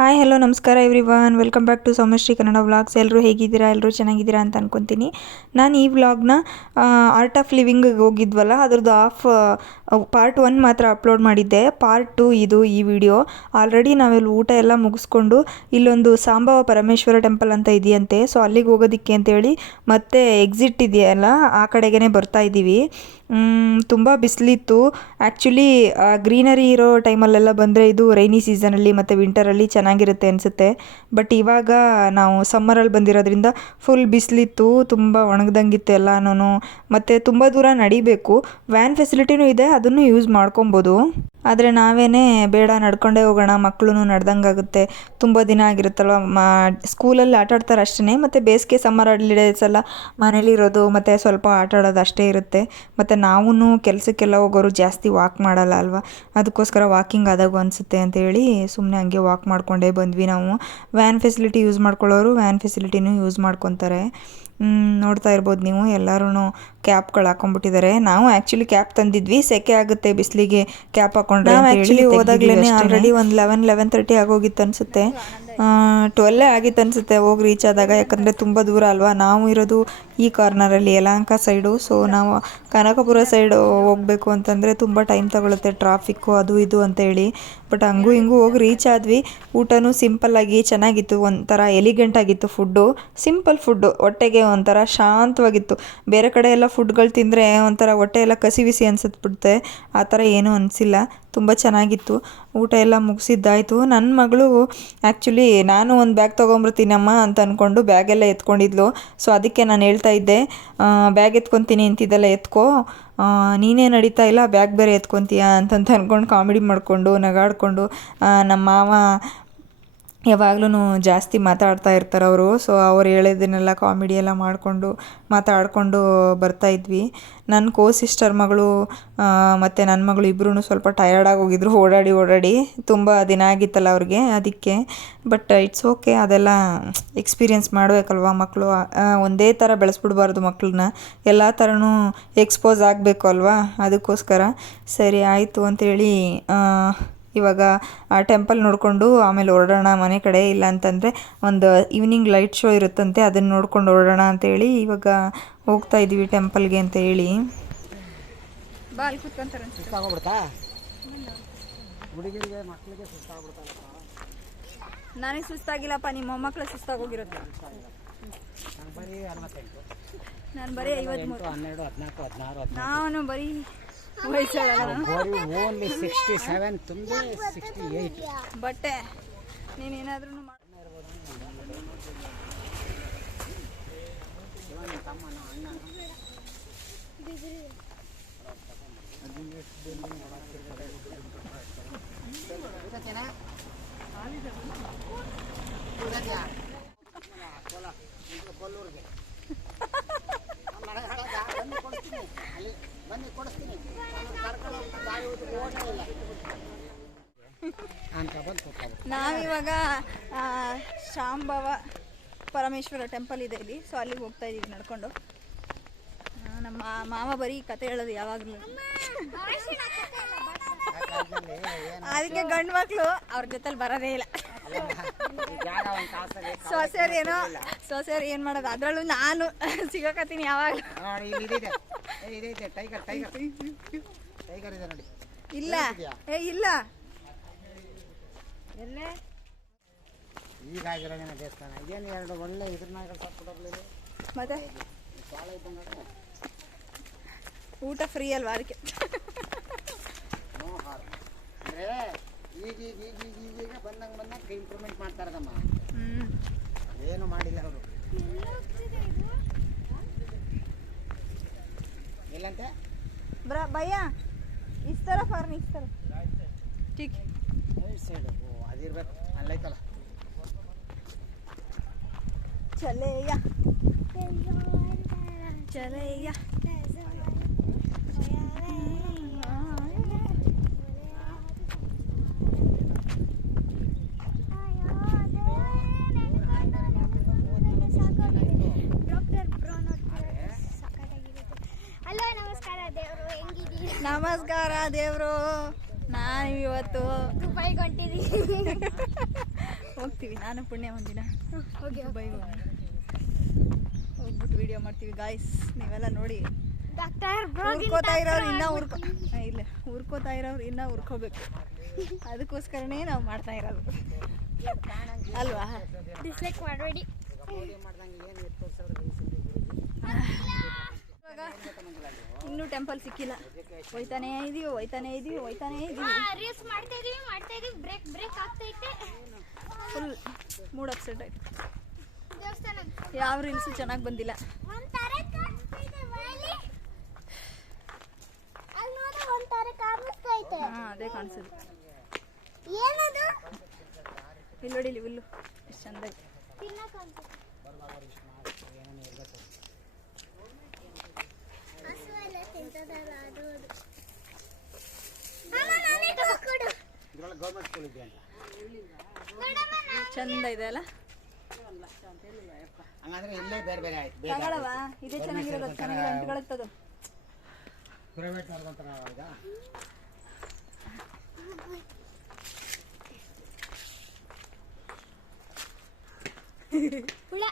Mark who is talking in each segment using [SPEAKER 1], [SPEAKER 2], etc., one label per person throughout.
[SPEAKER 1] Hi hello ನಮಸ್ಕಾರ everyone welcome back to Somashree Kannada vlogs ಎಲ್ಲರೂ ಹೇಗಿದ್ದೀರಾ? ಎಲ್ಲರೂ ಚೆನ್ನಾಗಿದ್ದೀರಾ ಅಂತ ಅನ್ಕೊತೀನಿ. ನಾನು ಈ ವ್ಲಾಗ್ನ ಆರ್ಟ್ ಆಫ್ ಲಿವಿಂಗಿಗೆ ಹೋಗಿದ್ವಲ್ಲ, ಅದ್ರದ್ದು ಆಫ್ ಪಾರ್ಟ್ ಒನ್ ಮಾತ್ರ ಅಪ್ಲೋಡ್ ಮಾಡಿದ್ದೆ. ಪಾರ್ಟ್ ಟು ಇದು ಈ ವಿಡಿಯೋ ಆಲ್ರೆಡಿ ನಾವಿಲ್ಲಿ ಊಟ ಎಲ್ಲ ಮುಗಿಸ್ಕೊಂಡು ಇಲ್ಲೊಂದು ಸಾಂಬವ ಪರಮೇಶ್ವರ ಟೆಂಪಲ್ ಅಂತ ಇದೆಯಂತೆ. ಸೊ ಅಲ್ಲಿಗೆ ಹೋಗೋದಿಕ್ಕೆ ಅಂತೇಳಿ ಮತ್ತೆ ಎಕ್ಸಿಟ್ ಇದೆಯಲ್ಲ, ಆ ಕಡೆಗೇ ಬರ್ತಾ ಇದ್ದೀವಿ ತುಂಬ ಬಿಸಿಲಿತ್ತು. ಆ್ಯಕ್ಚುಲಿ ಗ್ರೀನರಿ ಇರೋ ಟೈಮಲ್ಲೆಲ್ಲ ಬಂದರೆ ಇದು ರೈನಿ ಸೀಸನಲ್ಲಿ ಮತ್ತು ವಿಂಟರಲ್ಲಿ ಚೆನ್ನಾಗಿರುತ್ತೆ ಅನಿಸುತ್ತೆ. ಬಟ್ ಇವಾಗ ನಾವು ಸಮ್ಮರಲ್ಲಿ ಬಂದಿರೋದ್ರಿಂದ ಫುಲ್ ಬಿಸಿಲಿತ್ತು, ತುಂಬ ಒಣಗ್ದಂಗಿತ್ತು ಎಲ್ಲನೂ ಮತ್ತು ತುಂಬ ದೂರ ನಡಿಬೇಕು. ವ್ಯಾನ್ ಫೆಸಿಲಿಟಿನೂ ಇದೆ, ಅದನ್ನು ಯೂಸ್ ಮಾಡ್ಕೊಬೋದು. ಆದರೆ ನಾವೇನೇ ಬೇಡ, ನಡ್ಕೊಂಡೇ ಹೋಗೋಣ ಮಕ್ಕಳೂ ನಡ್ದಂಗೆ ಆಗುತ್ತೆ ತುಂಬ ದಿನ ಆಗಿರುತ್ತಲ್ವ, ಮಾ, ಸ್ಕೂಲಲ್ಲಿ ಆಟ ಆಡ್ತಾರೆ ಅಷ್ಟೇ ಮತ್ತು ಬೇಸಿಗೆ ಸಮ್ಮರ್ ಹಾಲಿಡೇಸ್ ಎಲ್ಲ ಮನೇಲಿರೋದು ಮತ್ತು ಸ್ವಲ್ಪ ಆಟ ಆಡೋದು ಅಷ್ಟೇ ಇರುತ್ತೆ. ಮತ್ತು ನಾವೂ ಕೆಲಸಕ್ಕೆಲ್ಲ ಹೋಗೋರು ಜಾಸ್ತಿ ವಾಕ್ ಮಾಡಲ್ಲ ಅಲ್ವಾ? ಅದಕ್ಕೋಸ್ಕರ ವಾಕಿಂಗ್ ಆದಾಗೂ ಅನಿಸುತ್ತೆ ಅಂತೇಳಿ ಸುಮ್ಮನೆ ಹಂಗೆ ವಾಕ್ ಮಾಡಿಕೊಂಡೇ ಬಂದ್ವಿ ನಾವು. ವ್ಯಾನ್ ಫೆಸಿಲಿಟಿ ಯೂಸ್ ಮಾಡ್ಕೊಳ್ಳೋರು ವ್ಯಾನ್ ಫೆಸಿಲಿಟಿನೂ ಯೂಸ್ ಮಾಡ್ಕೊತಾರೆ. ನೋಡ್ತಾ ಇರ್ಬೋದು ನೀವು. ಎಲ್ಲರೂ ಕ್ಯಾಪ್ಗಳು ಹಾಕೊಂಡ್ಬಿಟ್ಟಿದ್ದಾರೆ ನಾವು ಆ್ಯಕ್ಚುಲಿ ಕ್ಯಾಪ್ ತಂದಿದ್ವಿ. ಸೆಕೆ ಆಗುತ್ತೆ ಬಿಸಿಲಿಗೆ. ಕ್ಯಾಪ್ ಹಾಕೊಂಡ್ರೆ ಆ್ಯಕ್ಚುಲಿ ಹೋದಾಗ್ಲೇ ಆಲ್ರೆಡಿ ಒಂದು ಲೆವೆನ್ ಲೆವೆನ್ ತರ್ಟಿ ಆಗೋಗಿತ್ತು ಅನಿಸುತ್ತೆ. ಟ್ವೆಲ್ಲೇ ಆಗಿತ್ತು ಅನಿಸುತ್ತೆ ಹೋಗಿ ರೀಚ್ ಆದಾಗ. ಯಾಕಂದರೆ ತುಂಬ ದೂರ ಅಲ್ವಾ? ನಾವು ಇರೋದು ಈ ಕಾರ್ನರಲ್ಲಿ ಯಲಹಂಕ ಸೈಡು ಸೊ ನಾವು ಕನಕಪುರ ಸೈಡು ಹೋಗಬೇಕು ಅಂತಂದರೆ ತುಂಬ ಟೈಮ್ ತಗೊಳುತ್ತೆ ಟ್ರಾಫಿಕ್ಕು ಅದು ಇದು ಅಂತ ಹೇಳಿ. ಬಟ್ ಹಂಗೂ ಹಿಂಗೂ ಹೋಗಿ ರೀಚ್ ಆದ್ವಿ. ಊಟನೂ ಸಿಂಪಲ್ಲಾಗಿ ಚೆನ್ನಾಗಿತ್ತು. ಒಂಥರ ಎಲಿಗೆಂಟ್ ಆಗಿತ್ತು ಫುಡ್ಡು ಸಿಂಪಲ್ ಫುಡ್ಡು ಹೊಟ್ಟೆಗೆ ಒಂಥರ ಶಾಂತವಾಗಿತ್ತು. ಬೇರೆ ಕಡೆ ಎಲ್ಲ ಫುಡ್ಗಳು ತಿಂದರೆ ಒಂಥರ ಹೊಟ್ಟೆ ಎಲ್ಲ ಕಸಿ ಬಿಸಿ ಆ ಥರ ಏನೂ ಅನಿಸಿಲ್ಲ. ತುಂಬ ಚೆನ್ನಾಗಿತ್ತು. ಊಟ ಎಲ್ಲ ಮುಗಿಸಿದ್ದಾಯಿತು. ನನ್ನ ಮಗಳು ಆ್ಯಕ್ಚುಲಿ ನಾನು ಒಂದು ಬ್ಯಾಗ್ ತೊಗೊಂಬರ್ತೀನಮ್ಮ ಅಂತ ಅಂದ್ಕೊಂಡು ಬ್ಯಾಗೆಲ್ಲ ಎತ್ಕೊಂಡಿದ್ಲು. ಸೊ ಅದಕ್ಕೆ ನಾನು ಹೇಳ್ತಾ ಇದ್ದೆ ಬ್ಯಾಗ್ ಎತ್ಕೊತೀನಿ ಅಂತಿದ್ದೆಲ್ಲ, ಎತ್ಕೋ. ನೀನೇ ನಡೀತಾ ಇಲ್ಲ ಬ್ಯಾಗ್ ಬೇರೆ ಎತ್ಕೊತೀಯ ಅಂತಂತ ಅಂದ್ಕೊಂಡು ಕಾಮಿಡಿ ಮಾಡಿಕೊಂಡು, ನಗಾಡಿಕೊಂಡು ನಮ್ಮ ಮಾವ ಯಾವಾಗ್ಲೂ ಜಾಸ್ತಿ ಮಾತಾಡ್ತಾ ಇರ್ತಾರೆ ಅವರು. ಸೊ ಅವ್ರು ಹೇಳಿದ್ದನ್ನೆಲ್ಲ ಕಾಮಿಡಿ ಎಲ್ಲ ಮಾಡಿಕೊಂಡು ಮಾತಾಡಿಕೊಂಡು ಬರ್ತಾ ಇದ್ವಿ. ನನ್ನ ಕೋ ಸಿಸ್ಟರ್ ಮಗಳು ಮತ್ತು ನನ್ನ ಮಗಳು ಇಬ್ಬರೂ ಸ್ವಲ್ಪ ಟಯರ್ಡಾಗಿ ಹೋಗಿದ್ರು ಓಡಾಡಿ ಓಡಾಡಿ. ತುಂಬ ದಿನ ಆಗಿತ್ತಲ್ಲ ಅವ್ರಿಗೆ ಅದಕ್ಕೆ. ಬಟ್ ಇಟ್ಸ್ ಓಕೆ ಅದೆಲ್ಲ ಎಕ್ಸ್ಪೀರಿಯೆನ್ಸ್ ಮಾಡಬೇಕಲ್ವ ಮಕ್ಕಳು ಒಂದೇ ಥರ ಬೆಳೆಸ್ಬಿಡ್ಬಾರ್ದು ಮಕ್ಕಳನ್ನ ಎಲ್ಲ ಥರನೂ ಎಕ್ಸ್ಪೋಸ್ ಆಗಬೇಕು ಅಲ್ವಾ? ಅದಕ್ಕೋಸ್ಕರ. ಸರಿ ಆಯಿತು ಅಂತೇಳಿ ಆ, ಇವಾಗ ಆ ಟೆಂಪಲ್ ನೋಡಿಕೊಂಡು ಆಮೇಲೆ ಹೊರಡೋಣ ಮನೆ ಕಡೆ ಇಲ್ಲ ಅಂತಂದರೆ ಒಂದು ಈವ್ನಿಂಗ್ ಲೈಟ್ ಶೋ ಇರುತ್ತಂತೆ ಅದನ್ನು ನೋಡ್ಕೊಂಡು ಹೊರಡೋಣ ಅಂತೇಳಿ ಇವಾಗ ಹೋಗ್ತಾ ಇದ್ದೀವಿ ಟೆಂಪಲ್ಗೆ ಅಂತ ಹೇಳಿ.
[SPEAKER 2] ನನಗೆ ಸುಸ್ತಾಗಿಲ್ಲಪ್ಪ ನಿಮ್ಮ
[SPEAKER 3] ಮೊಮ್ಮಕ್ಕಳು ಸುಸ್ತಾಗಿ ಹೋಗಿರುತ್ತೆ
[SPEAKER 2] ನಾನು ಬರೀ ಐವತ್ಮೂರು.
[SPEAKER 3] ಎಂಟು ಹನ್ನೆರಡು ಹದಿನಾಲ್ಕು ಹದಿನಾರು ಹದಿನಾರು
[SPEAKER 2] ನಾನು ಬರೀ ವಯಸ್ಸಾಗಲ್ಲ
[SPEAKER 3] ಬರೀ ಓನ್ಲಿ ಸಿಕ್ಸ್ಟಿ ಸೆವೆನ್ ತುಂಬಿ ಸಿಕ್ಸ್ಟಿ ಏಯ್ಟ್
[SPEAKER 2] ಬಟ್ಟೆ ನೀನೇನಾದ್ರೂ
[SPEAKER 3] ಬನ್ನಿ ಕೊಡಿಸ್ತೀನಿ.
[SPEAKER 2] ನಾವಿವಾಗ ಶಾಂಭವ ಪರಮೇಶ್ವರ ಟೆಂಪಲ್ ಇದೆ ಇಲ್ಲಿ. ಸೊ ಅಲ್ಲಿಗೆ ಹೋಗ್ತಾ ಇದೀವಿ ನಡ್ಕೊಂಡು. ನಮ್ಮ ಮಾವ ಬರೀ ಕತೆ ಹೇಳೋದು ಯಾವಾಗಲೂ. ಅದಕ್ಕೆ ಗಂಡು ಮಕ್ಕಳು ಅವ್ರ ಜೊತೆಲಿ ಬರೋದೇ ಇಲ್ಲ. ಸೊಸೆಯರ್ ಏನೋ ಸೊಸೆಯರ್ ಏನು ಮಾಡೋದು? ಅದರಲ್ಲೂ ನಾನು ಸಿಗೋಕತ್ತೀನಿ ಯಾವಾಗ
[SPEAKER 3] ಇದಿದೆ ಇದೈತೆ ಟೈಗರ್ ಟೈಗರ್. ಟೈಗರ್ ಇದೆ ನೋಡಿ.
[SPEAKER 2] ಇಲ್ಲ. ಏ ಇಲ್ಲ.
[SPEAKER 3] ಈಗ ಆಗಿರೋದೇನೋ ದೇವಸ್ಥಾನ. ಏನು ಎರಡು ಒಳ್ಳೆ ಇದ್ರನ್ನಾಗ ಸಾಕ್ಬಿಡೋರ್ಲಿಲ್ಲ
[SPEAKER 2] ಮತ್ತೆ? ಊಟ ಫ್ರೀ ಅಲ್ವಾ ಅದಕ್ಕೆ?
[SPEAKER 3] ಅಂದ್ರೆ ಈಗ ಈಗ ಈಗ ಈಗ ಈಗೀಗ ಬಂದಂಗೆ ಬಂದಂಗೆ ಇಂಪ್ರೂವ್ಮೆಂಟ್ ಮಾಡ್ತಾರದಮ್ಮ ಏನು ಮಾಡಿಲ್ಲ ಅವರು.
[SPEAKER 2] भैया इस तरफ़ और इस तरफ़ ठीक. चले या चले या
[SPEAKER 4] ದೇವ್ರು.
[SPEAKER 2] ನಾನು ಇವತ್ತು
[SPEAKER 4] ದುಬೈಗೆ ಹೊಂಟಿದ್ದೀನಿ
[SPEAKER 2] ನಾನು ಪುಣ್ಯ ಒಂದಿನ.
[SPEAKER 4] ಹೋಗಿ
[SPEAKER 2] ದುಬೈ ಹೋಗ್ಬಿಟ್ಟು ವಿಡಿಯೋ ಮಾಡ್ತೀವಿ ಗಾಯ್ಸ್ ನೀವೆಲ್ಲ ನೋಡಿ. ಹುರ್ಕೋತಾ ಇರೋರು ಇನ್ನೂ ಹುರ್ಕೋ ಇಲ್ಲ. ಹುರ್ಕೋತಾ ಇರೋರು ಇನ್ನೂ ಹುರ್ಕೋಬೇಕು ಅದಕ್ಕೋಸ್ಕರನೇ ನಾವು ಮಾಡ್ತಾ ಇರೋದು. ಅಲ್ವಾ?
[SPEAKER 4] ಡಿಸ್ಲೈಕ್ ಮಾಡಬೇಡಿ.
[SPEAKER 2] ಇವಾಗ ಇನ್ನೂ ಟೆಂಪಲ್ ಸಿಕ್ಕಿಲ್ಲ. ಹೋಯ್ತಾನೇ ಇದೀವಿ ಹೋಯ್ತಾನೇ ಇದೀವಿ ಹೋಯ್ತಾನೇ ಇದೀವಿ
[SPEAKER 4] ರೀಲ್ಸ್ ಮಾಡ್ತಾ ಇದೀವಿ ಮಾಡ್ತಾ ಇದೀವಿ ಬ್ರೇಕ್ ಬ್ರೇಕ್ ಆಗ್ತೈತೆ.
[SPEAKER 2] ಫುಲ್ ಮೂಡ್ ಅಪ್ಸೆಟ್ ಆಯ್ತು.
[SPEAKER 4] ದೇವಸ್ಥಾನ.
[SPEAKER 2] ಯಾವ ರೀಲ್ಸು ಚೆನ್ನಾಗಿ ಬಂದಿಲ್ಲ. ಹಾಂ ಅದೇ ಕಾಣಿಸೋದು ಇಲ್ಲಿ ನೋಡಿ ಇಲ್ಲಿ ಹುಲ್ಲು. ಎಷ್ಟು ಚಂದ ಐತೆ
[SPEAKER 4] ತಿನ್ನಕ್ಕಂತ ಹಸು ಎಲ್ಲ ತಿಂತದಲ್ಲ ಅದು ಅದು. ಅಮ್ಮ, ನನಗೆ ಕೊಡು.
[SPEAKER 3] ಇದ್ರೊಳಗೆ ಗೌರ್ಮೆಂಟ್ ಸ್ಕೂಲ್ ಇದೆ ಅಂತ
[SPEAKER 4] ಕೊಡಮ್ಮ, ನಾನು-
[SPEAKER 2] ಚಂದ ಇದೆ ಅಲ್ಲ?
[SPEAKER 3] ಹಂಗಂದ್ರೆ ಇಲ್ಲೇ ಬೇರೆ ಬೇರೆ ಆಯ್ತು.
[SPEAKER 2] ತಗೊಳವ. ಇದೇ ಚೆನ್ನಾಗಿರೋದು ಅದು ಚೆನ್ನಾಗಿರೋ ಅಂಟ್ಕೊಳತ್ತದು
[SPEAKER 3] ಪ್ರೈವೇಟ್ ಮಾಡ್ಕೊಂತಾರ ಈಗ?
[SPEAKER 4] ಹುಳ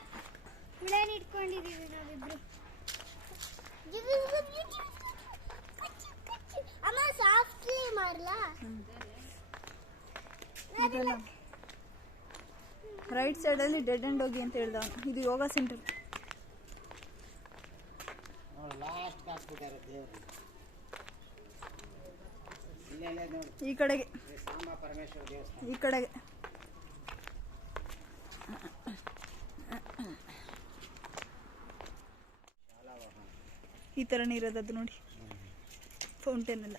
[SPEAKER 4] ಹುಳನ ಇಟ್ಕೊಂಡಿದೀವಿ ನಾವಿಬ್ರು. ಅಮ್ಮ ಸಾಫ್ಟ್ಲಿ ಮಾಡ್ಲಾ?
[SPEAKER 2] ರೈಟ್ ಸೈಡಲ್ಲಿ ಡೆಡ್ ಎಂಡ್ ಹೋಗಿ ಅಂತ ಹೇಳ್ದ ಅವ್ನು. ಇದು ಯೋಗ ಸೆಂಟರ್ ಈ ಕಡೆಗೆ.
[SPEAKER 3] ಈ ಪರಮೇಶ್ವರ ದೇವಸ್ಥಾನ.
[SPEAKER 2] ಈ ಕಡೆಗೆ. ಈ ಥರನೇ ನೀರದ್ದು ನೋಡಿ. ಫೌಂಟೇನ್ ಎಲ್ಲ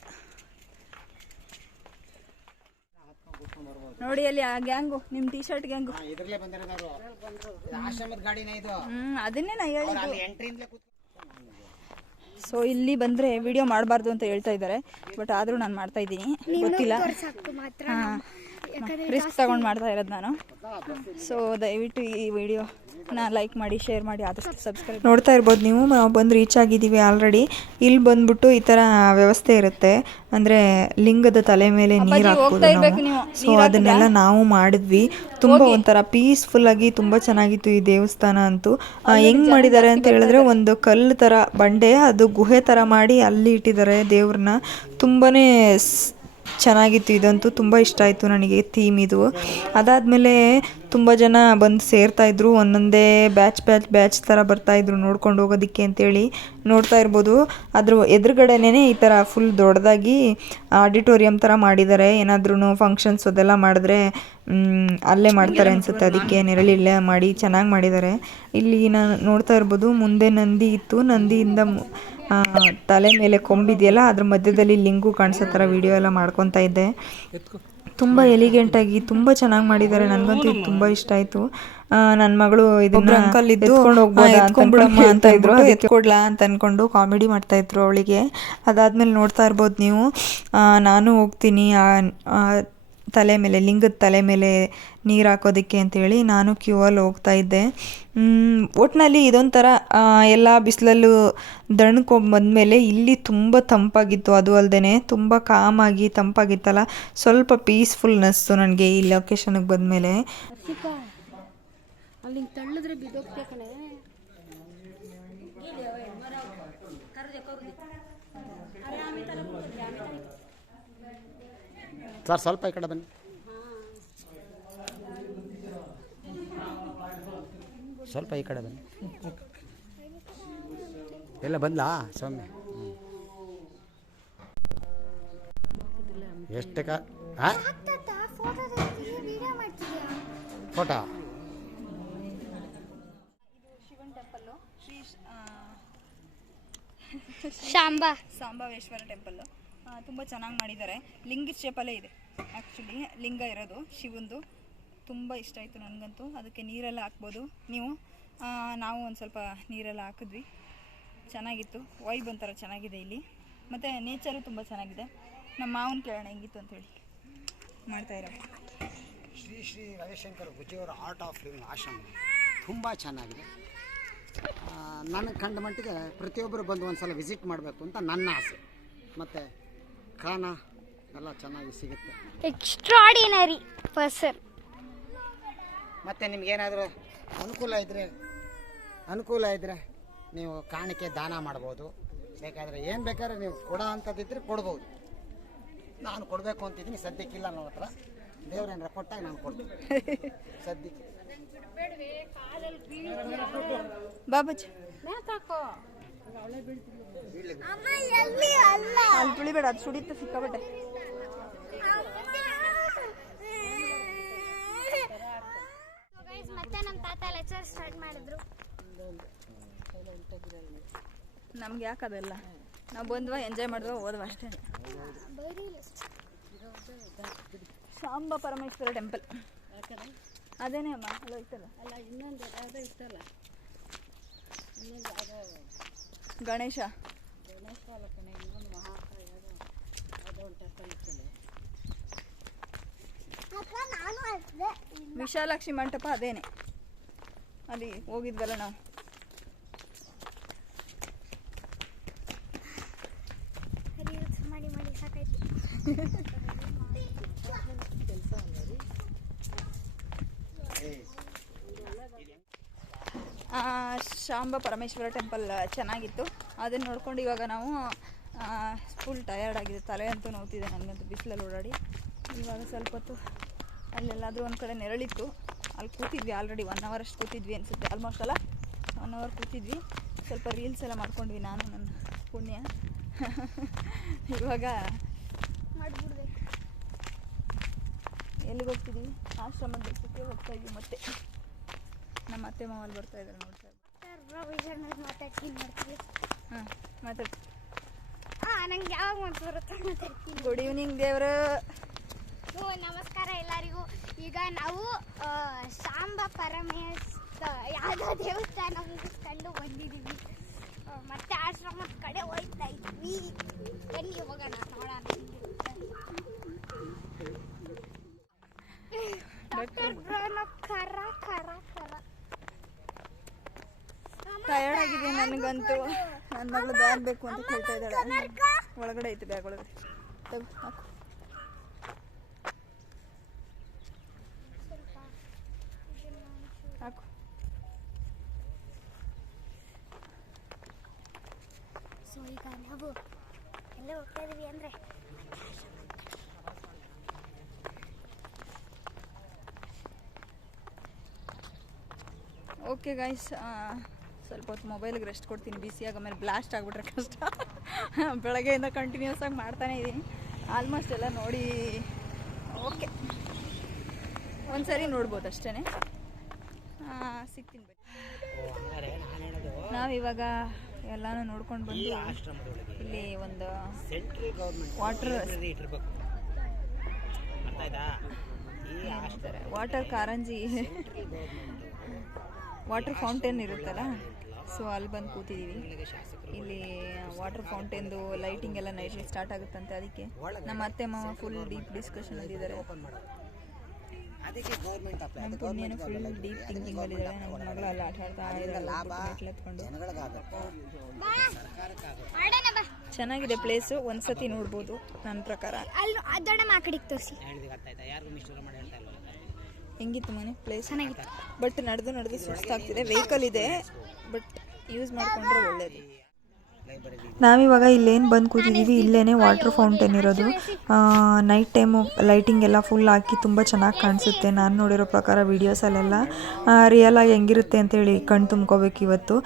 [SPEAKER 2] ನೋಡಿ ಅಲ್ಲಿ ಆ ಗ್ಯಾಂಗು ನಿಮ್ಮ ಟಿ ಶರ್ಟ್ ಗ್ಯಾಂಗು
[SPEAKER 3] ಇದ್ರಲ್ಲೇ ಬಂದಿರೋದವ್ರು ಆಶ್ರಮದ ಗಾಡಿನೇ ಇದು.
[SPEAKER 2] ಹ್ಮ್ ಅದನ್ನೇ ನಾ ಹೇಳಿದ್ದು.
[SPEAKER 3] ಅಲ್ಲಿ
[SPEAKER 2] ಸೊ ಇಲ್ಲಿ ಬಂದ್ರೆ ವಿಡಿಯೋ ಮಾಡಬಾರ್ದು ಅಂತ ಹೇಳ್ತಾ ಇದ್ದಾರೆ ಬಟ್ ಆದ್ರೂ ನಾನು ಮಾಡ್ತಾ ಇದ್ದೀನಿ. ಗೊತ್ತಿಲ್ಲ. ರಿಸ್ಕ್ ತಗೊಂಡು ಮಾಡ್ತಾ ಇರೋದು ನಾನು. ಸೊ ದಯವಿಟ್ಟು ಈ ವಿಡಿಯೋ ನಾ ಲೈಕ್ ಮಾಡಿ ಶೇರ್ ಮಾಡಿ ಆದಷ್ಟು ಸಬ್ಸ್ಕ್ರೈಬ್
[SPEAKER 1] ನೋಡ್ತಾ ಇರ್ಬೋದು ನೀವು. ನಾವು ಬಂದು ರೀಚ್ ಆಗಿದ್ದೀವಿ ಆಲ್ರೆಡಿ ಇಲ್ಲಿ ಬಂದ್ಬಿಟ್ಟು ಈ ಥರ ವ್ಯವಸ್ಥೆ ಇರುತ್ತೆ. ಅಂದರೆ ಲಿಂಗದ ತಲೆ ಮೇಲೆ ನೀರು ಹಾಕ್ಬೋದು
[SPEAKER 2] ನೀವು.
[SPEAKER 1] ಸೊ ಅದನ್ನೆಲ್ಲ ನಾವು ಮಾಡಿದ್ವಿ. ತುಂಬ ಒಂಥರ ಪೀಸ್ಫುಲ್ ಆಗಿ ತುಂಬ ಚೆನ್ನಾಗಿತ್ತು ಈ ದೇವಸ್ಥಾನ ಅಂತೂ. ಹೆಂಗೆ ಮಾಡಿದ್ದಾರೆ ಅಂತ ಹೇಳಿದ್ರೆ ಒಂದು ಕಲ್ಲು ಥರ ಬಂಡೆ ಅದು ಗುಹೆ ಥರ ಮಾಡಿ ಅಲ್ಲಿ ಇಟ್ಟಿದ್ದಾರೆ ದೇವ್ರನ್ನ. ತುಂಬಾನೇ ಸ್- ಚೆನ್ನಾಗಿತ್ತು, ಇದಂತೂ ತುಂಬ ಇಷ್ಟ ಆಯಿತು ನನಗೆ ಥೀಮ್ ಇದು. ಅದಾದಮೇಲೆ ತುಂಬ ಜನ ಬಂದು ಸೇರ್ತಾ ಇದ್ರು, ಒಂದೊಂದೇ ಬ್ಯಾಚ್ ಬ್ಯಾಚ್ ಬ್ಯಾಚ್ ಥರ ಬರ್ತಾ ಇದ್ರು, ನೋಡ್ಕೊಂಡು ಹೋಗೋದಕ್ಕೆ ಅಂತೇಳಿ. ನೋಡ್ತಾ ಇರ್ಬೋದು ಅದ್ರ ಎದುರುಗಡೆನೇ ಈ ಥರ ಫುಲ್ ದೊಡ್ಡದಾಗಿ ಆಡಿಟೋರಿಯಂ ಥರ ಮಾಡಿದ್ದಾರೆ ಏನಾದ್ರೂ ಫಂಕ್ಷನ್ಸ್ ಅದೆಲ್ಲ ಮಾಡಿದ್ರೆ ಅಲ್ಲೇ ಮಾಡ್ತಾರೆ ಅನಿಸುತ್ತೆ. ಅದಕ್ಕೆ ನೆರಳಿಲ್ಲೇ ಮಾಡಿ, ಚೆನ್ನಾಗಿ ಮಾಡಿದ್ದಾರೆ ಇಲ್ಲಿ ನಾನು ನೋಡ್ತಾ ಇರ್ಬೋದು, ಮುಂದೆ ನಂದಿ ಇತ್ತು. ನಂದಿಯಿಂದ ತಲೆ ಮೇಲೆ ಕೊಂಬಿದೆಯಲ್ಲ ಅದ್ರ ಮಧ್ಯದಲ್ಲಿ ಲಿಂಗು ಕಾಣಿಸೋ ಥರ ವಿಡಿಯೋ ಎಲ್ಲ ಮಾಡ್ಕೊತಾ ಇದ್ದೆ. ತುಂಬ ಎಲಿಗೆಂಟಾಗಿ ತುಂಬ ಚೆನ್ನಾಗಿ ಮಾಡಿದ್ದಾರೆ. ನನಗಂತೂ ಇದು ತುಂಬ ಇಷ್ಟ ಆಯ್ತು. ನನ್ನ ಮಗಳು ಇದನ್ನ ಅಂಕಲ್ ಅಂತ ಇದ್ರು ಎತ್ಕೊಡ್ಲಾ ಅಂತ ಅನ್ಕೊಂಡು ಕಾಮಿಡಿ ಮಾಡ್ತಾ ಇದ್ರು ಅವಳಿಗೆ. ಅದಾದ್ಮೇಲೆ ನೋಡ್ತಾ ಇರ್ಬೋದು ನೀವು. ಆ, ನಾನು ಹೋಗ್ತೀನಿ. ಆ ಆ ತಲೆ ಮೇಲೆ ಲಿಂಗದ ತಲೆ ಮೇಲೆ ನೀರು ಹಾಕೋದಕ್ಕೆ ಅಂತೇಳಿ ನಾನು ಕ್ಯೂ ಅಲ್ಲಿ ಹೋಗ್ತಾ ಇದ್ದೆ. ಒಟ್ಟಿನಲ್ಲಿ ಒಟ್ನಲ್ಲಿ ಇದೊಂಥರ ಎಲ್ಲ ಬಿಸಿಲಲ್ಲೂ ದಣ್ಕೊಂಡು ಬಂದಮೇಲೆ ಇಲ್ಲಿ ತುಂಬ ತಂಪಾಗಿತ್ತು. ಅದು ಅಲ್ಲದೆ ತುಂಬ ಕಾಮಾಗಿ ತಂಪಾಗಿತ್ತಲ್ಲ ಸ್ವಲ್ಪ ಪೀಸ್ಫುಲ್ನೆಸ್ಸು ನನಗೆ ಈ ಲೊಕೇಶನ್ಗೆ ಬಂದಮೇಲೆ.
[SPEAKER 4] ಅಲ್ಲಿ ತಳ್ಳಿದ್ರೆ ಬಿದ್ದೋಗ್ತೇ ಕಣೆ.
[SPEAKER 3] ಸರ್ ಸ್ವಲ್ಪ ಈ ಕಡೆ ಬನ್ನಿ. ಸ್ವಲ್ಪ ಈ ಕಡೆ ಬನ್ನಿ. ಎಲ್ಲ ಬಂದ್ಲಾ? ಸ್ವಾಮಿ. ಎಷ್ಟು ಕ ಹಾಂ
[SPEAKER 4] ಫೋಟೋ? ಶಾಂಬಾ.
[SPEAKER 2] ಸಾಂಬಾವೇಶ್ವರ ಟೆಂಪಲ್ಲು. ತುಂಬ ಚೆನ್ನಾಗಿ ಮಾಡಿದ್ದಾರೆ. ಲಿಂಗದ ಶೇಪಲ್ಲೇ ಇದೆ. ಆ್ಯಕ್ಚುಲಿ ಲಿಂಗ ಇರೋದು, ಶಿವಂದು. ತುಂಬ ಇಷ್ಟ ಆಯಿತು ನನಗಂತೂ. ಅದಕ್ಕೆ ನೀರೆಲ್ಲ ಹಾಕ್ಬೋದು. ನೀವು? ನಾವು ಒಂದು ಸ್ವಲ್ಪ ನೀರೆಲ್ಲ ಹಾಕಿದ್ವಿ. ಚೆನ್ನಾಗಿತ್ತು. ವೈಬ್ ಒಂಥರ ಚೆನ್ನಾಗಿದೆ ಇಲ್ಲಿ. ಮತ್ತು ನೇಚರು ತುಂಬ ಚೆನ್ನಾಗಿದೆ. ನಮ್ಮ ಮಾವನ ಕೇಳೋಣ, ಹೆಂಗಿತ್ತು ಅಂತೇಳಿ ಮಾಡ್ತಾ ಇರೋ.
[SPEAKER 3] ಶ್ರೀ ಶ್ರೀ ರವಿಶಂಕರ್ ಗುಜಿಯವರ ಆರ್ಟ್ ಆಫ್ ಲಿವಿಂಗ್ ಆಶ್ರಮ. ತುಂಬ ಚೆನ್ನಾಗಿದೆ. ನನಗೆ ಕಂಡ ಮಟ್ಟಿಗೆ ಪ್ರತಿಯೊಬ್ಬರು ಬಂದು ಒಂದು ಸಲ ವಿಸಿಟ್ ಮಾಡಬೇಕು ಅಂತ ನನ್ನ ಆಸೆ. ಮತ್ತು ಖಾನ ಎಲ್ಲ ಚೆನ್ನಾಗಿ ಸಿಗುತ್ತೆ.
[SPEAKER 4] ಎಕ್ಸ್ಟ್ರಾಡಿನರಿ ಪರ್ಸನ್
[SPEAKER 3] ಮತ್ತು ನಿಮ್ಗೇನಾದರೂ ಅನುಕೂಲ ಇದ್ದರೆ ಅನುಕೂಲ ಇದ್ರೆ ನೀವು ಕಾಣಿಕೆ ದಾನ ಮಾಡ್ಬೋದು. ಬೇಕಾದರೆ ಏನು ಬೇಕಾದ್ರೆ ನೀವು ಕೊಡೋ ಅಂಥದ್ದಿದ್ರೆ ಕೊಡ್ಬೋದು. ನಾನು ಕೊಡಬೇಕು ಅಂತಿದ್ದೀನಿ ಸದ್ಯಕ್ಕಿಲ್ಲ ನನ್ನ ಹತ್ರ. ದೇವ್ರೇನಾರ ಕೊಟ್ಟಾಗ ನಾನು ಕೊಡ್ತೀನಿ. ಸದ್ಯಕ್ಕೆ.
[SPEAKER 2] ಬಾಬಾಜಿ.
[SPEAKER 4] ಅಲ್ಲ
[SPEAKER 2] ತುಳಿಬೇಡ ಅದು ಸುಡಿತ ಸಿಕ್ಕಾಬಿಟ್ಟೆ
[SPEAKER 4] ಮತ್ತೆ ನಮ್ಮ ತಾತ ಲೆಕ್ಚರ್ ಸ್ಟಾರ್ಟ್ ಮಾಡಿದ್ರು.
[SPEAKER 2] ನಮ್ಗೆ ಯಾಕದೆಲ್ಲ ನಾವು ಬಂದ್ವ ಎಂಜಾಯ್ ಮಾಡಿದ್ವ ಹೋದ್ವ ಅಷ್ಟೇ. ಶಾಂಬ ಪರಮೇಶ್ವರ ಟೆಂಪಲ್ ಅದೇನೇ ಅಮ್ಮ? ಅಲ್ಲ ಇತ್ತಲ್ಲ?
[SPEAKER 5] ಅಲ್ಲ ಇನ್ನೊಂದು ಯಾವುದೋ ಇತ್ತಲ್ಲ ಇನ್ನೊಂದು ಅದು
[SPEAKER 2] ಗಣೇಶ. ವಿಶಾಲಾಕ್ಷಿ ಮಂಟಪ ಅದೇನೆ. ಅಲ್ಲಿ ಹೋಗಿದ್ವಲ್ಲ ನಾವು.
[SPEAKER 4] ಮಾಡಿ ಮಾಡಿ ಸಾಕಾಯ್ತು
[SPEAKER 2] ಆ, ಶಾಂಬ ಪರಮೇಶ್ವರ ಟೆಂಪಲ್ ಚೆನ್ನಾಗಿತ್ತು. ಅದನ್ನು ನೋಡ್ಕೊಂಡು ಇವಾಗ ನಾವು ಫುಲ್ ಟಯರ್ಡ್ ಆಗಿದೆ ತಲೆ ಅಂತೂ ನೋವ್ತಿದೆ ನನಗಂತೂ ಬಿಸಿಲಲ್ಲಿ ಓಡಾಡಿ. ಇವಾಗ ಸ್ವಲ್ಪ ಹೊತ್ತು ಅಲ್ಲೆಲ್ಲಾದರೂ ಒಂದು ಕಡೆ ನೆರಳಿತ್ತು. ಅಲ್ಲಿ ಕೂತಿದ್ವಿ ಆಲ್ರೆಡಿ ಒನ್ ಅವರ್ ಅಷ್ಟು ಕೂತಿದ್ವಿ ಅನಿಸುತ್ತೆ. ಆಲ್ಮೋಸ್ಟ್ ಅಲ್ಲ? ಒನ್ ಅವರ್ ಕೂತಿದ್ವಿ. ಸ್ವಲ್ಪ ರೀಲ್ಸ್ ಎಲ್ಲ ಮಾಡ್ಕೊಂಡ್ವಿ ನಾನು, ನನ್ನ ಪುಣ್ಯ. ಇವಾಗ ಎಲ್ಲಿಗೆ ಹೋಗ್ತಿದ್ವಿ? ಆಶ್ರಮದ ಹೋಗ್ತಾ ಇದ್ವಿ ಮತ್ತೆ. ನಮ್ಮ ಅತ್ತೆ ಮಾವಲ್ಲಿ ಬರ್ತಾ ಇದ್ದಾರೆ ನೋಡ್ತಾ
[SPEAKER 4] ಮಾತಾಡ್ತೀನಿ
[SPEAKER 2] ಹಾಂ ಮಾತಾಡಿ.
[SPEAKER 4] ಹಾ ನಂಗೆ ಯಾವಾಗ ಮಾತು ಬರುತ್ತೆ ಮಾತಾಡ್ತೀನಿ.
[SPEAKER 2] ಗುಡ್ ಈವ್ನಿಂಗ್ ದೇವರು.
[SPEAKER 4] ಹ್ಞೂ ನಮಸ್ಕಾರ ಎಲ್ಲರಿಗೂ. ಈಗ ನಾವು ಶಾಂಬ ಸಾಂಬ ಪರಮೇಶ್ ಯಾವುದೋ ದೇವಸ್ಥಾನ ಮುಗಿಸ್ಕೊಂಡು ಬಂದಿದ್ದೀವಿ. ಮತ್ತೆ ಆಶ್ರಮದ ಕಡೆ ಹೋಗ್ತಾ ಇದ್ವಿ. ಬನ್ನಿ ಹೋಗೋಣ ನೋಡೋಣ.
[SPEAKER 2] ಟಯರ್ಡ್ ಆಗಿದೆ ನನಗಂತೂ. ನನ್ನ ಮಗಳು ಬ್ಯಾಗ್ ಬೇಕು ಅಂತ ಕೇಳ್ತಾ ಇದ್ದಾಳೆ. ಒಳಗಡೆ ಐತೆ ಬ್ಯಾಗ್ ಒಳಗಡೆ. ಹಾಕು.
[SPEAKER 4] ಸೊ ಈಗ ನಾವು ಎಲ್ಲ ಹೋಗ್ತಾ ಇದೀವಿ ಅಂದರೆ
[SPEAKER 2] ಓಕೆ ಗೈಸ್ ಸ್ವಲ್ಪ ಮೊಬೈಲ್ಗೆ ರೆಸ್ಟ್ ಕೊಡ್ತೀನಿ ಬಿಸಿಯಾಗಿ ಆಮೇಲೆ ಬ್ಲಾಸ್ಟ್ ಆಗಿಬಿಟ್ರೆ ಕಷ್ಟ. ಬೆಳಗ್ಗೆಯಿಂದ ಕಂಟಿನ್ಯೂಸ್ ಆಗಿ ಮಾಡ್ತಾನೆ ಇದ್ದೀನಿ ಆಲ್ಮೋಸ್ಟ್ ಎಲ್ಲ ನೋಡಿ ಓಕೆ ಒಂದ್ಸರಿ ನೋಡ್ಬೋದು ಅಷ್ಟೇ ಸಿಗ್ತೀನಿ ನಾವಿವಾಗ ಎಲ್ಲಾನು ನೋಡ್ಕೊಂಡು ಬಂದು ಇಲ್ಲಿ ಒಂದು ವಾಟರ್ ವಾಟರ್ ಕಾರಂಜಿ. ವಾಟರ್ ಫೌಂಟೇನ್ ಇರುತ್ತಲ್ಲ? ಸೊ ಅಲ್ಲಿ ಬಂದು ಕೂತಿದ್ದೀವಿ ಇಲ್ಲಿ ವಾಟರ್ ಫೌಂಟೇನ್ದು ಲೈಟಿಂಗ್ ಎಲ್ಲ ನೈಟ್ಲಿ ಸ್ಟಾರ್ಟ್ ಆಗುತ್ತಂತೆ ಅದಕ್ಕೆ. ನಮ್ಮ ಅತ್ತೆ ಮಾವ ಫುಲ್ ಡೀಪ್ ಡಿಸ್ಕಷನ್ ಇದ್ದಾರೆ. ನಮ್ಮ ಪುಣ್ಯನ ಫುಲ್ ಡೀಪ್ ಥಿಂಕಿಂಗ್ ಅಲ್ಲಿದ್ದಾರೆ ನಮ್ಮ ಮಗಳು ಅಲ್ಲಿ ಆಟ ಆಡ್ತಾ ಚೆನ್ನಾಗಿದೆ ಪ್ಲೇಸು ಒಂದ್ಸತಿ ನೋಡ್ಬೋದು ನನ್ನ ಪ್ರಕಾರ. ಹೆಂಗಿತ್ತು ಮನೆ? ಪ್ಲೇಸ್ ಚೆನ್ನಾಗಿತ್ತು. ಬಟ್ ನಡೆದು ನಡೆದು ಸುಸ್ತಾಗ್ತಿದೆ. ವೆಹಿಕಲ್ ಇದೆ. ಬಟ್ ಯೂಸ್ ಮಾಡಿಕೊಂಡ್ರೆ
[SPEAKER 1] ನಾವಿವಾಗ ಇಲ್ಲೇನು ಬಂದು ಕೂತಿದ್ದೀವಿ ಇಲ್ಲೇ ವಾಟರ್ ಫೌಂಟೇನ್ ಇರೋದು. ನೈಟ್ ಟೈಮು ಲೈಟಿಂಗ್ ಎಲ್ಲ ಫುಲ್ ಹಾಕಿ ತುಂಬ ಚೆನ್ನಾಗಿ ಕಾಣಿಸುತ್ತೆ. ನಾನು ನೋಡಿರೋ ಪ್ರಕಾರ ವೀಡಿಯೋಸಲ್ಲೆಲ್ಲ ರಿಯಲ್ ಆಗಿ ಹೆಂಗಿರುತ್ತೆ ಅಂತೇಳಿ ಕಣ್ಣು ತುಂಬ್ಕೋಬೇಕು ಇವತ್ತು.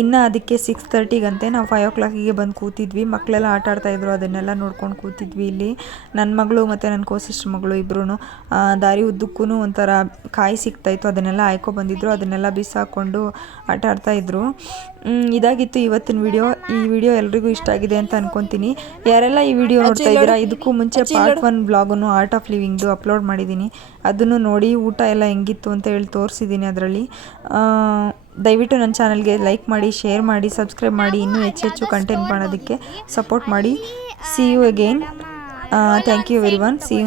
[SPEAKER 1] ಇನ್ನು ಅದಕ್ಕೆ ಸಿಕ್ಸ್ ತರ್ಟಿಗಂತೆ ನಾವು ಫೈವ್ ಓ ಕ್ಲಾಕಿಗೆ ಬಂದು ಕೂತಿದ್ವಿ. ಮಕ್ಕಳೆಲ್ಲ ಆಟ ಆಡ್ತಾ ಇದ್ರು ಅದನ್ನೆಲ್ಲ ನೋಡ್ಕೊಂಡು ಕೂತಿದ್ವಿ ಇಲ್ಲಿ. ನನ್ನ ಮಗಳು ಮತ್ತು ನನ್ನ ಕೋಸಿಸ್ಟರ್ ಮಗಳು ಇಬ್ಬರೂ ದಾರಿ ಉದ್ದಕ್ಕೂ ಒಂಥರ ಕಾಯಿ ಸಿಗ್ತಾಯಿತ್ತು ಅದನ್ನೆಲ್ಲ ಆಯ್ಕೊ ಬಂದಿದ್ರು ಅದನ್ನೆಲ್ಲ ಬಿಸಾಕೊಂಡು ಆಟ ಆಡ್ತಾಯಿದ್ರು ಇದಾಗಿತ್ತು ಇವತ್ತಿನ ವಿಡಿಯೋ ಈ ವಿಡಿಯೋ ಎಲ್ರಿಗೂ ಇಷ್ಟ ಆಗಿದೆ ಅಂತ ಅನ್ಕೊಂತೀನಿ. ಯಾರೆಲ್ಲ ಈ ವಿಡಿಯೋ ನೋಡ್ತಾ ಇದ್ದೀರಾ ಇದಕ್ಕೂ ಮುಂಚೆ ಪಾರ್ಟ್ ಒನ್ ಬ್ಲಾಗನ್ನು ಆರ್ಟ್ ಆಫ್ ಲಿವಿಂಗ್ದು ಅಪ್ಲೋಡ್ ಮಾಡಿದ್ದೀನಿ. ಅದನ್ನು ನೋಡಿ ಊಟ ಎಲ್ಲ ಹೆಂಗಿತ್ತು ಅಂತ ಹೇಳಿ ತೋರಿಸಿದ್ದೀನಿ ಅದರಲ್ಲಿ. ದಯವಿಟ್ಟು ನನ್ನ ಚಾನಲ್ಗೆ ಲೈಕ್ ಮಾಡಿ ಶೇರ್ ಮಾಡಿ ಸಬ್ಸ್ಕ್ರೈಬ್ ಮಾಡಿ ಇನ್ನೂ ಹೆಚ್ಚು ಹೆಚ್ಚು ಕಂಟೆಂಟ್ ಮಾಡೋದಕ್ಕೆ ಸಪೋರ್ಟ್ ಮಾಡಿ. See you again thank you very one see you